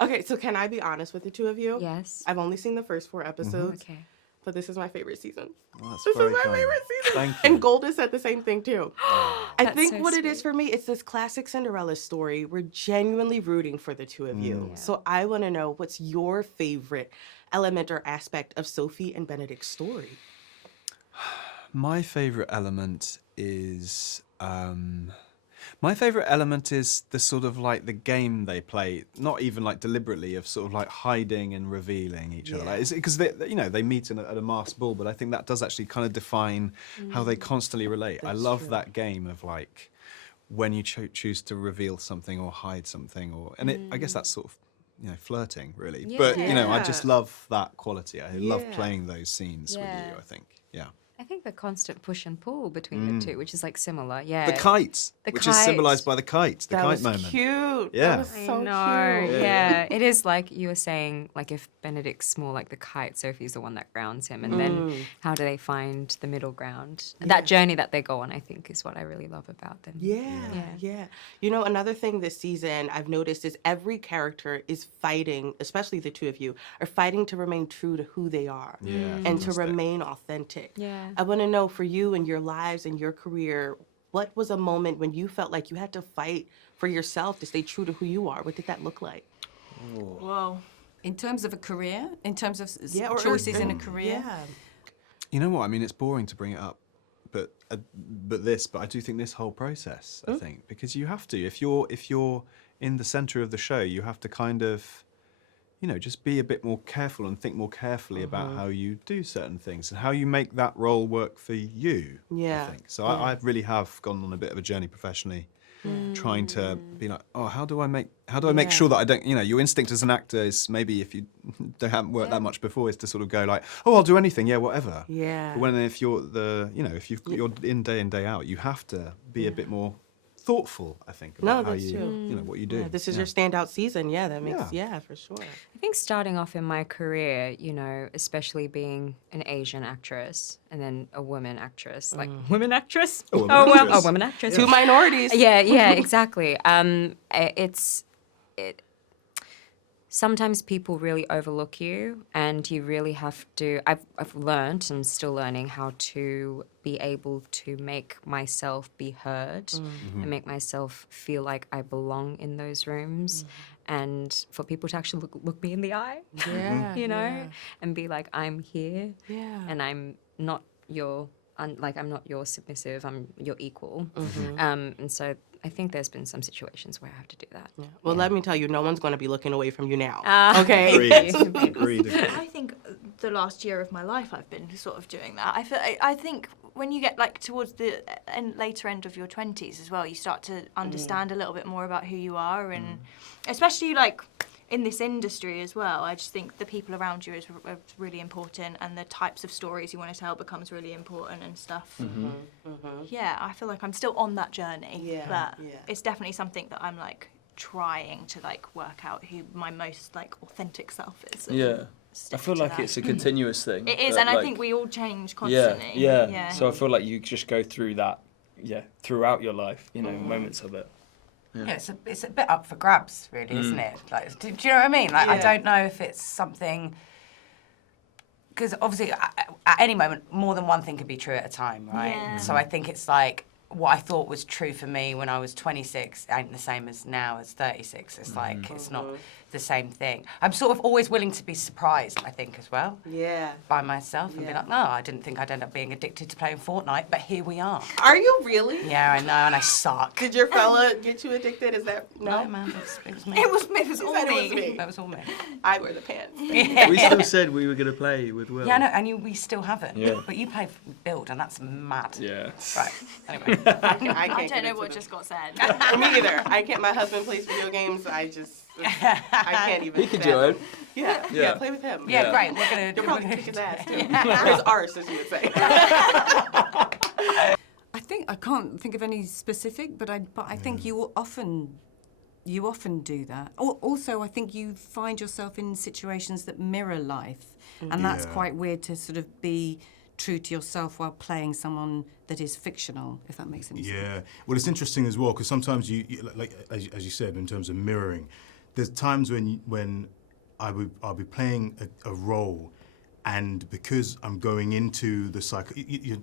Okay, so can I be honest with the two of you? Yes. I've only seen the first 4 episodes, Okay. but this is my favorite season. Well, that's This very is my kind. favorite season. Thank you. And Golda said the same thing too. I That's think so what it is sweet. for me, it's this classic Cinderella story. We're genuinely rooting for the two of you. Yeah. So I want to know, what's your favorite element or aspect of Sophie and Benedict's story? My favorite element is the sort of like the game they play, not even like deliberately, of sort of like hiding and revealing each other. Like, because they meet at a masked ball, but I think that does actually kind of define how they constantly relate. I love that game of like when you choose to reveal something or hide something, I guess that's sort of flirting really. But I just love that quality. I love playing those scenes with you. I think, yeah. I think the constant push and pull between the two, which is like similar. Yeah. The kite, which is symbolised by the kite, the That kite was moment. cute. Yeah. That was so cute. Yeah. It is like you were saying, like if Benedict's more like the kite, Sophie's the one that grounds him. And then how do they find the middle ground? That journey that they go on, I think, is what I really love about them. Yeah. You know, another thing this season I've noticed is every character is fighting, especially the two of you, are fighting to remain true to who they are and to remain authentic. Yeah. I want to know, for you and your lives and your career, what was a moment when you felt like you had to fight for yourself to stay true to who you are? What did that look like? Well, in terms of a career, in terms of or choices in a career. Yeah. You know what? I mean, it's boring to bring it up, but I do think this whole process, I think, because you have to. If you're in the center of the show, you have to kind of, just be a bit more careful and think more carefully about how you do certain things and how you make that role work for you. Yeah. I think so. I really have gone on a bit of a journey professionally, trying to be like, oh, how do I make sure that I don't, your instinct as an actor is, maybe if you haven't worked that much before, is to sort of go like, oh, I'll do anything, whatever. Yeah. But if you're you're in day out, you have to be a bit more thoughtful, I think, about how that's you, true. what you do. Yeah, this is your standout season. Yeah, that makes, Yeah. for sure. I think starting off in my career, especially being an Asian actress and then a woman actress, like women actress? A woman actress. A woman actress. Two minorities. Yeah, exactly. Sometimes people really overlook you, and you really have to. I've learned and still learning how to be able to make myself be heard and make myself feel like I belong in those rooms, and for people to actually look me in the eye, and be like, I'm here, and I'm not your I'm not your submissive. I'm your equal, and so. I think there's been some situations where I have to do that. Yeah. Well, let me tell you, no one's going to be looking away from you now. Okay. Agreed. I think the last year of my life I've been sort of doing that. I think when you get like towards the later end of your 20s as well, you start to understand a little bit more about who you are, and especially like in this industry as well. I just think the people around you is really important, and the types of stories you want to tell becomes really important and stuff. Yeah, I feel like I'm still on that journey, but it's definitely something that I'm like trying to like work out who my most like authentic self is. Yeah. I feel like it's a continuous thing. It is, and I think we all change constantly. Yeah. So I feel like you just go through that, throughout your life, moments of it. Yeah, it's a bit up for grabs, really, isn't it? Like, do you know what I mean? Like, I don't know if it's something, because obviously at any moment more than one thing could be true at a time, right? Yeah. So I think it's like what I thought was true for me when I was 26 ain't the same as now as 36. It's like it's not the same thing. I'm sort of always willing to be surprised, I think, as well. Yeah. By myself and be like, no, I didn't think I'd end up being addicted to playing Fortnite, but here we are. Are you really? Yeah, I know, and I suck. Did your fella get you addicted? Is that No, man, it was me. It was all He said it was me. me. That was all me. I wear the pants. We still said we were going to play with Will. Yeah, I know, and we still haven't. Yeah. But you play Build, and that's mad. Yeah. Right, anyway. I can't I get don't know into what them. just got said. Me either. I can't. My husband plays video games. I can't even. He could do it. Yeah, play with him. Yeah, great, we're going to You'll do probably kick his ass too. Or his arse, as you would say. I think I can't think of any specific, but I think you often do that. Also, I think you find yourself in situations that mirror life, and that's quite weird to sort of be true to yourself while playing someone that is fictional, if that makes any sense. Yeah. Well, it's interesting as well, because sometimes you like as you said, in terms of mirroring, there's times when I'll be playing a role, and because I'm going into the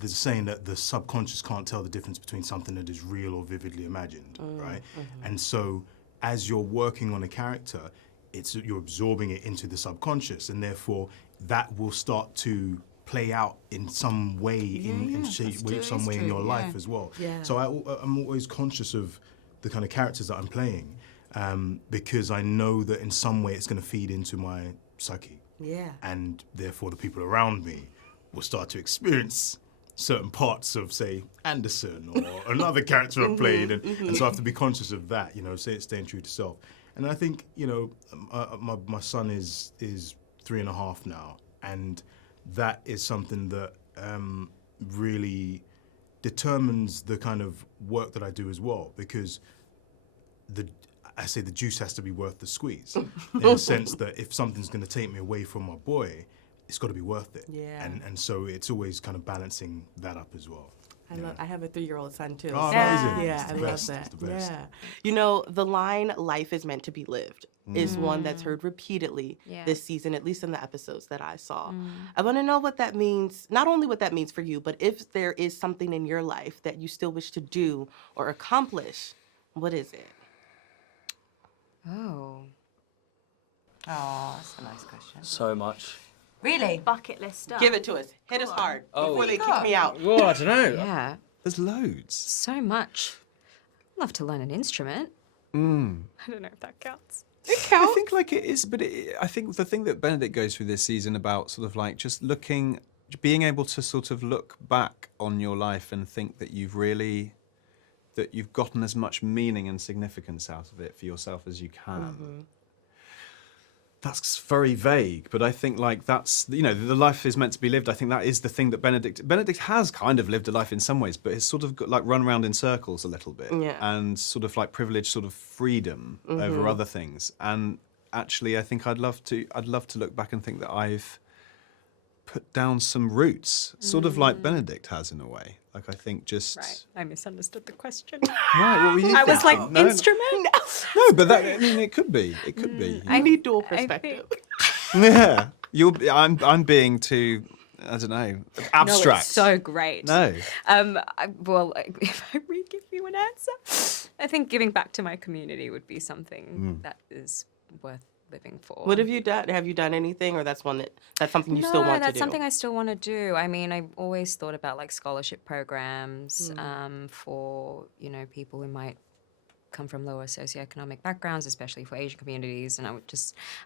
there's a saying that the subconscious can't tell the difference between something that is real or vividly imagined, right? And so as you're working on a character, you're absorbing it into the subconscious, and therefore that will start to play out in some way, in some way in your life as well. Yeah. So I'm always conscious of the kind of characters that I'm playing, because I know that in some way it's going to feed into my psyche. Yeah. And therefore the people around me will start to experience certain parts of, say, Anderson or another character I've played, and so I have to be conscious of that, staying true to self. And I think, my son is 3.5 now, and that is something that really determines the kind of work that I do as well, because the juice has to be worth the squeeze, in the sense that if something's going to take me away from my boy, it's got to be worth it. Yeah. And so it's always kind of balancing that up as well. I have a 3-year-old son too. Oh, so- amazing. Yeah, It's I the love best. that. It's the best. Yeah. The line "life is meant to be lived" is one that's heard repeatedly Yeah. this season, at least in the episodes that I saw. I want to know what that means, not only what that means for you, but if there is something in your life that you still wish to do or accomplish, what is it? Oh. Oh, that's a nice question. So much. Really? Bucket list stuff. Give it to us. Hit us hard before they kick me out. Well, I don't know. Yeah. There's loads. So much. I'd love to learn an instrument. I don't know if that counts. I think like it is, but I think the thing that Benedict goes through this season about sort of like just being able to sort of look back on your life and think that you've gotten as much meaning and significance out of it for yourself as you can. That's very vague, but I think like that's, the life is meant to be lived. I think that is the thing that Benedict has kind of lived a life in some ways, but has sort of got like run around in circles a little bit, and sort of like privileged sort of freedom over other things. And actually, I think I'd love to look back and think that I've put down some roots, sort of like Benedict has in a way. Like I think just Right. I misunderstood the question. Right, what were you I was like, thinking? No, instrument? No, but it could be. It could be. I need dual I perspective. Yeah, I'm being too, I don't know, abstract. No, it's so great. No. Well, if I give you an answer, I think giving back to my community would be something that is worth living for. What have you done? Have you done anything, or that's something you still want to do? No, that's something I still want to do. I mean, I've always thought about like scholarship programs for people who might come from lower socioeconomic backgrounds, especially for Asian communities. And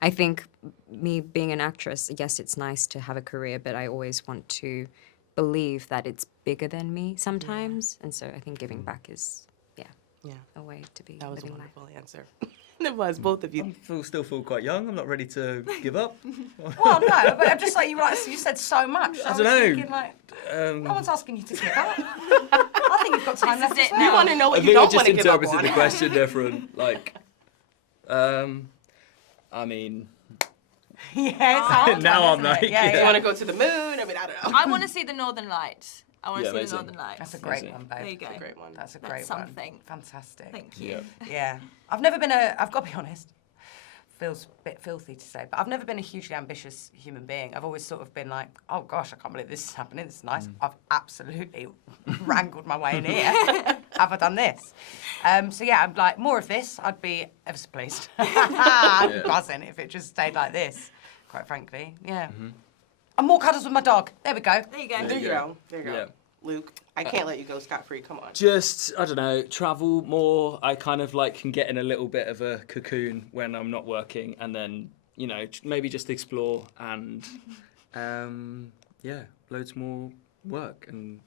I think me being an actress, yes, it's nice to have a career, but I always want to believe that it's bigger than me sometimes. And so I think giving back is, a way to be That was a living life. wonderful answer. It was, both of you. Still feel quite young. I'm not ready to give up. Well, no, but I'm just like you said so much. I was don't know. thinking, like, no one's asking you to give up. I think you've got time left. This is as it well. You want to know I what you think I don't just want to give up interpreted on. the question different. Like, I mean, Yeah, it's hard. Now I'm isn't it? like, yeah, You yeah. want to go to the moon? I mean, I don't know. I want to see the Northern Lights. I want to Yeah, see amazing. the Northern Lights. That's a great Amazing. one, babe. There you go. That's a great one. That's a That's great something. one. Fantastic. Thank you. Yeah. I've never been I've got to be honest, feels a bit filthy to say, but I've never been a hugely ambitious human being. I've always sort of been like, oh gosh, I can't believe this is happening. This is nice. I've absolutely wrangled my way in here. Have I done this? So yeah, I'm like, more of this, I'd be ever so pleased. I'd be buzzing if it just stayed like this, quite frankly. Yeah. And more cuddles with my dog. There we go. There you go. There you go. There you go. Yeah. Luke, I can't let you go scot-free. Come on. just, I don't know, travel more. I kind of like can get in a little bit of a cocoon when I'm not working, and then, maybe just explore and, loads more work and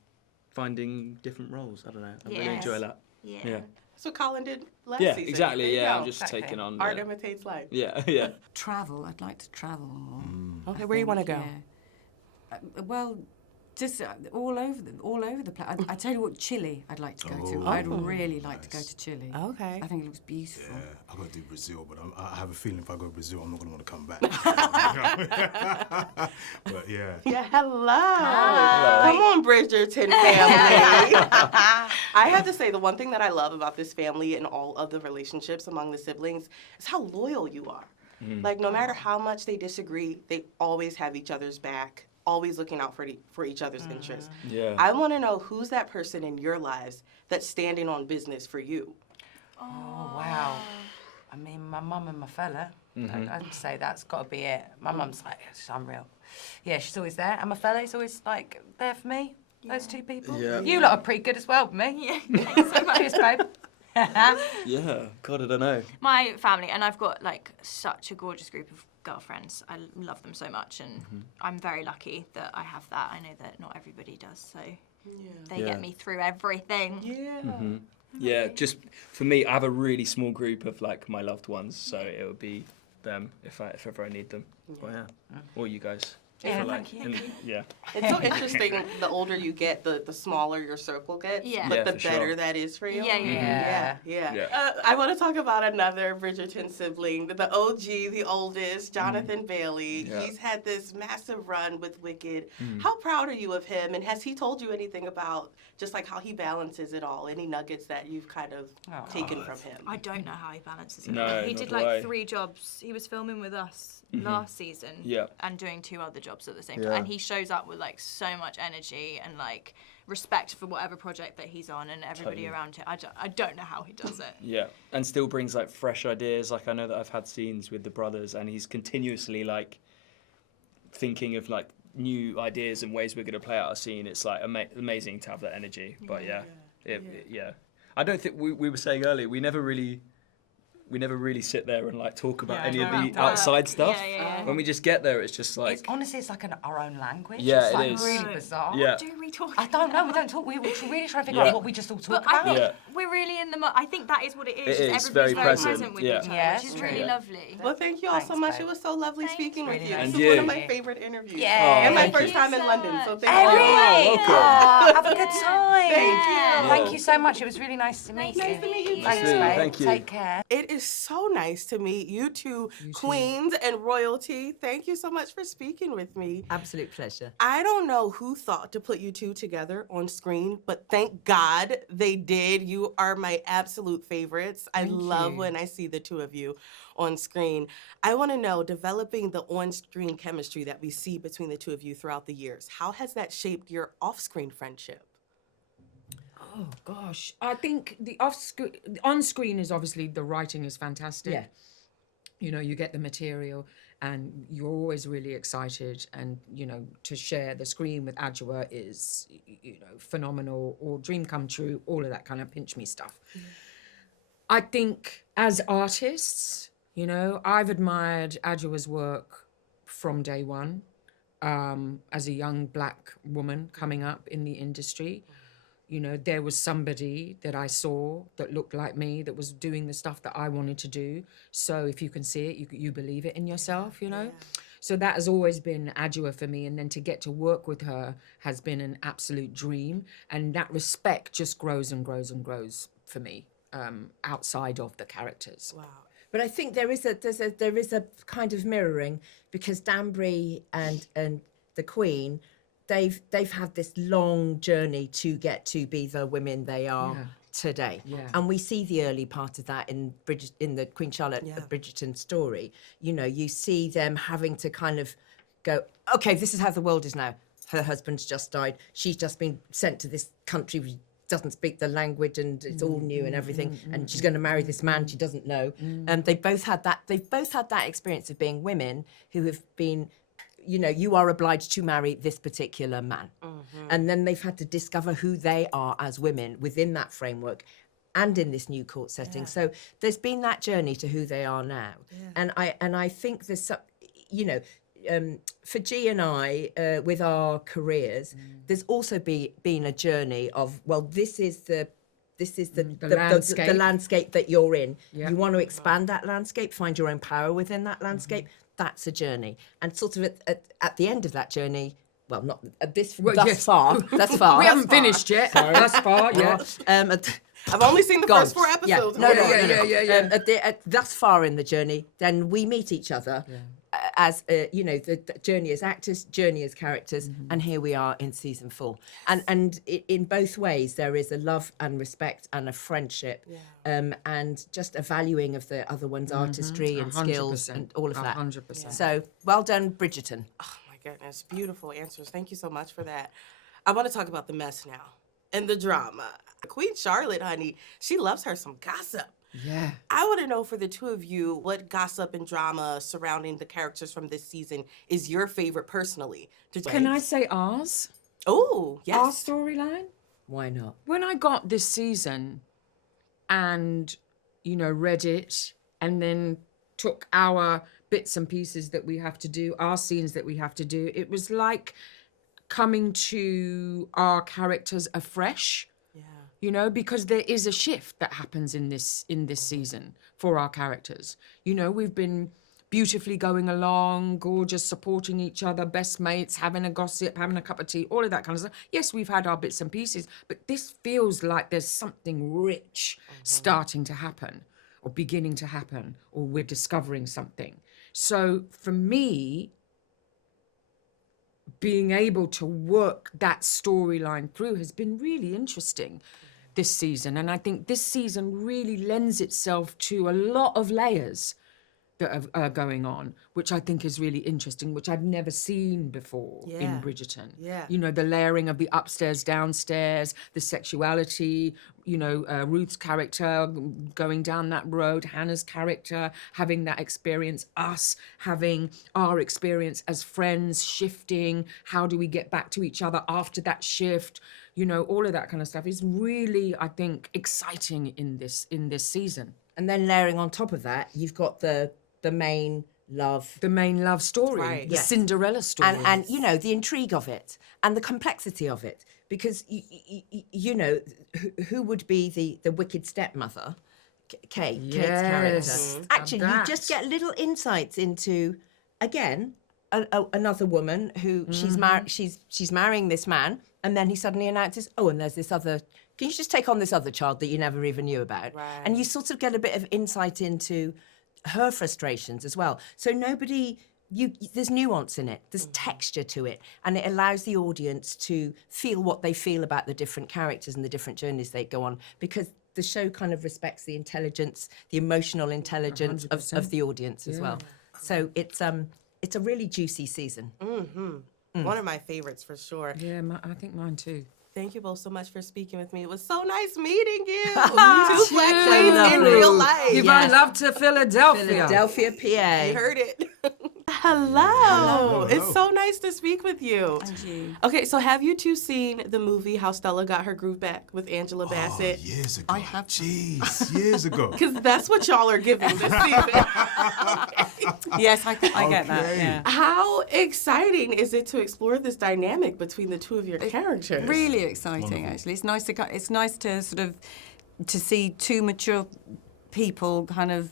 finding different roles. I don't know. I really enjoy that. Yeah. Yeah. That's what Colin did last Yeah, season. There exactly. you Yeah, go. I'm just Exactly. taking on. Art imitates life. Yeah, yeah. Travel. I'd like to travel more. Okay, where you want to go? Well, Just all over the place. I tell you what, Chile I'd like to go to. I'd really like to go to Chile. Okay. I think it looks beautiful. Yeah, I've got to do Brazil, but I have a feeling if I go to Brazil, I'm not going to want to come back. But yeah. Yeah, hello. Come on, Bridgerton family. I have to say, the one thing that I love about this family and all of the relationships among the siblings is how loyal you are. Like, no matter how much they disagree, they always have each other's back, always looking out for each other's interests. Yeah. I want to know who's that person in your lives that's standing on business for you. Oh, wow. I mean, my mum and my fella. I'd say that's got to be it. My mum's like, it's unreal. Yeah, she's always there. And my fella's always, like, there for me. Those two people. Yeah. You lot are pretty good as well for me. Yeah, thanks so much. Cheers, babe. Yeah, God, I don't know. My family, and I've got like such a gorgeous group of girlfriends. I love them so much, and I'm very lucky that I have that. I know that not everybody does, so they get me through everything. Yeah. Yeah, just for me, I have a really small group of like my loved ones, so it would be them if ever I need them. Well, yeah, or you guys. Yeah, for, like, thank you. Yeah. It's so interesting, the older you get, the smaller your circle gets, Yeah. but Yeah, the for better sure. that is for you. Yeah. Yeah. I want to talk about another Bridgerton sibling, the OG, the oldest, Jonathan Bailey. Yeah. He's had this massive run with Wicked. How proud are you of him, and has he told you anything about just like how he balances it all? Any nuggets that you've kind of taken from him? I don't know how he balances it. No, he not did do like I. 3 jobs. He was filming with us last season Yeah. and doing 2 other jobs at the same Yeah. time. And he shows up with like so much energy and like respect for whatever project that he's on and everybody Totally. around him. I don't know how he does it. Yeah, and still brings like fresh ideas. Like I know that I've had scenes with the brothers, and he's continuously like thinking of like new ideas and ways we're going to play out a scene. It's like amazing to have that energy. But yeah. I don't think we were saying earlier we never really sit there and like talk about any of the outside stuff. Yeah. When we just get there, it's just like Honestly, it's like our own language. Yeah, it's it like is. really bizarre. yeah. Do we talk? I don't know. We don't talk. We're really trying to figure Yeah. out what we just all talk But I about. think Yeah. we're really in the. I think that is what it is. It just is, very everybody's present, with yeah. each other, Yeah, which is it's really true. lovely. Well, thank you all so Thanks, much. babe. It was so lovely Thanks. speaking with Really you. nice. This And is one of you. my favorite interviews. Yeah. And my Thank first you time in so London, so much. thank you. welcome. Have a good time. Thank you. Thank you so much. It was really nice to meet you. Nice to meet you Thanks, too. babe. Thank you. Take care. It is so nice to meet you two queens and royalty. Thank you so much for speaking with me. Absolute pleasure. I don't know who thought to put you two together on screen, but thank God they did. You are my absolute favorites. I love when I see the two of you on screen. I want to know, developing the on-screen chemistry that we see between the two of you throughout the years, how has that shaped your off-screen friendship? Oh gosh, I think the on screen is obviously the writing is fantastic. Yeah. You know, you get the material and you're always really excited, and you know, to share the screen with Aunyea is, you know, phenomenal, or dream come true, all of that kind of pinch me stuff. I think as artists, you know, I've admired Aunyeia's work from day one, as a young black woman coming up in the industry. You know, there was somebody that I saw that looked like me, that was doing the stuff that I wanted to do. So if you can see it, you believe it in yourself, you know? So that has always been Aunyea for me. And then to get to work with her has been an absolute dream. And that respect just grows and grows and grows for me, outside of the characters. Wow. But I think there is a kind of mirroring, because Danbury and the Queen, they've had this long journey to get to be the women they are today. Yeah. And we see the early part of that in the Queen Charlotte Bridgerton story. You know, you see them having to kind of go, okay, this is how the world is now. Her husband's just died. She's just been sent to this country which doesn't speak the language, and it's all new and everything. And she's going to marry this man she doesn't know. They've both had that experience of being women who have been, you know, you are obliged to marry this particular man. And then they've had to discover who they are as women within that framework and in this new court setting. So there's been that journey to who they are now. And I think there's some, you know, for G and I, with our careers, there's also been a journey of, well, this is the landscape. the landscape that you're in. Yeah. You want to expand that landscape, find your own power within that landscape. That's a journey. And sort of at the end of that journey, well, not this Well, thus yes. far. Thus far. We haven't finished yet. Thus far, yeah. I've only seen the first 4 Yeah. episodes. No, Hold no, on. no, no. Yeah. Thus far in the journey, then we meet each other as, the journey as actors, journey as characters, and here we are in season 4. And in both ways, there is a love and respect and a friendship, and just a valuing of the other one's artistry and skills 100%. and all of that. 100%. So, well done, Bridgerton. Oh my goodness, beautiful answers. Thank you so much for that. I want to talk about the mess now and the drama. Queen Charlotte, honey, she loves her some gossip. Yeah. I want to know for the two of you what gossip and drama surrounding the characters from this season is your favorite personally. Can I say ours? Oh, yes. Our storyline? Why not? When I got this season and, read it and then took our bits and pieces that we have to do, our scenes that we have to do, it was like coming to our characters afresh. Because there is a shift that happens in this season for our characters. We've been beautifully going along, gorgeous, supporting each other, best mates, having a gossip, having a cup of tea, all of that kind of stuff. Yes, we've had our bits and pieces, but this feels like there's something rich starting to happen or beginning to happen, or we're discovering something. So for me, being able to work that storyline through has been really interesting this season. And I think this season really lends itself to a lot of layers that are going on, which I think is really interesting, which I've never seen before in Bridgerton. Yeah. The layering of the upstairs, downstairs, the sexuality, Ruth's character going down that road, Hannah's character having that experience, us having our experience as friends, shifting, how do we get back to each other after that shift? All of that kind of stuff is really, I think, exciting in this season. And then layering on top of that, you've got the main love. The main love story, Right. the Yes. Cinderella story. And the intrigue of it and the complexity of it. Because, who would be the wicked stepmother? Kate's Yes. character. Actually, you just get little insights into, again, another woman who she's marrying this man, and then he suddenly announces, and there's this other, can you just take on this other child that you never even knew about? Right. And you sort of get a bit of insight into her frustrations as well. So there's nuance in it, there's texture to it, and it allows the audience to feel what they feel about the different characters and the different journeys they go on, because the show kind of respects the intelligence, the emotional intelligence of the audience as well. So it's a really juicy season. One of my favorites for sure. Yeah, I think mine too. Thank you both so much for speaking with me. It was so nice meeting you. Two black queens in real life. Yvonne, love to Philadelphia. Philadelphia, PA. You heard it. Hello. It's so nice to speak with you. And you. Okay, so have you two seen the movie How Stella Got Her Groove Back with Angela Bassett? Years ago. I have. Jeez, years ago. Because that's what y'all are giving this season. Yes, I get that. Okay. Yeah. How exciting is it to explore this dynamic between the two of your characters? Really exciting, actually. It's nice to sort of to see two mature people kind of,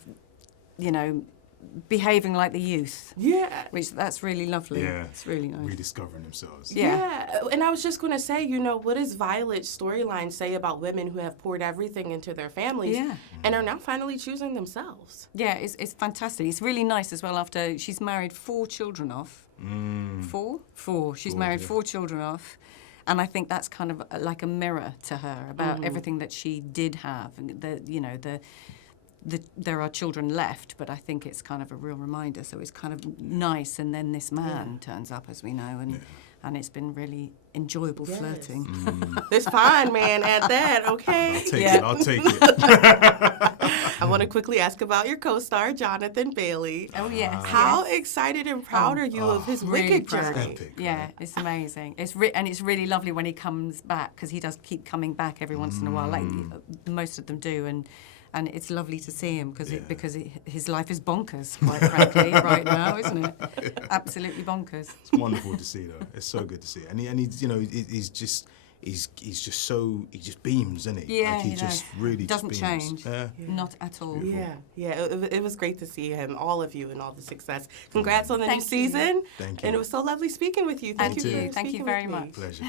behaving like the youth. Yeah. That's really lovely. Yeah. It's really nice. Rediscovering themselves. Yeah. And I was just going to say, what does Violet's storyline say about women who have poured everything into their families and are now finally choosing themselves? Yeah, it's fantastic. It's really nice as well after she's married 4 children off. Four. She's married 4 children off. And I think that's kind of like a mirror to her about everything that she did have. And there are children left, but I think it's kind of a real reminder. So it's kind of nice. And then this man turns up, as we know, and it's been really enjoyable flirting. This fine man at that, okay? I'll take it. I want to quickly ask about your co-star, Jonathan Bailey. Oh, yes. How excited and proud are you of his really Wicked proud. journey? Epic. Yeah, it's amazing. And it's really lovely when he comes back, because he does keep coming back every once in a while, like most of them do. And it's lovely to see him because his life is bonkers, quite frankly, right now, isn't it? Absolutely bonkers. It's wonderful to see, though. It's so good to see. And he's just, he's just so, he just beams, isn't he? Yeah, like, he he just does. really Doesn't just beams. change. Yeah. Not at all. Yeah, it was great to see him, all of you, and all the success. Congrats on the Thank new season. Thank you. And it was so lovely speaking with you. Thank And you you. for Thank you speaking very with me. much. Pleasure.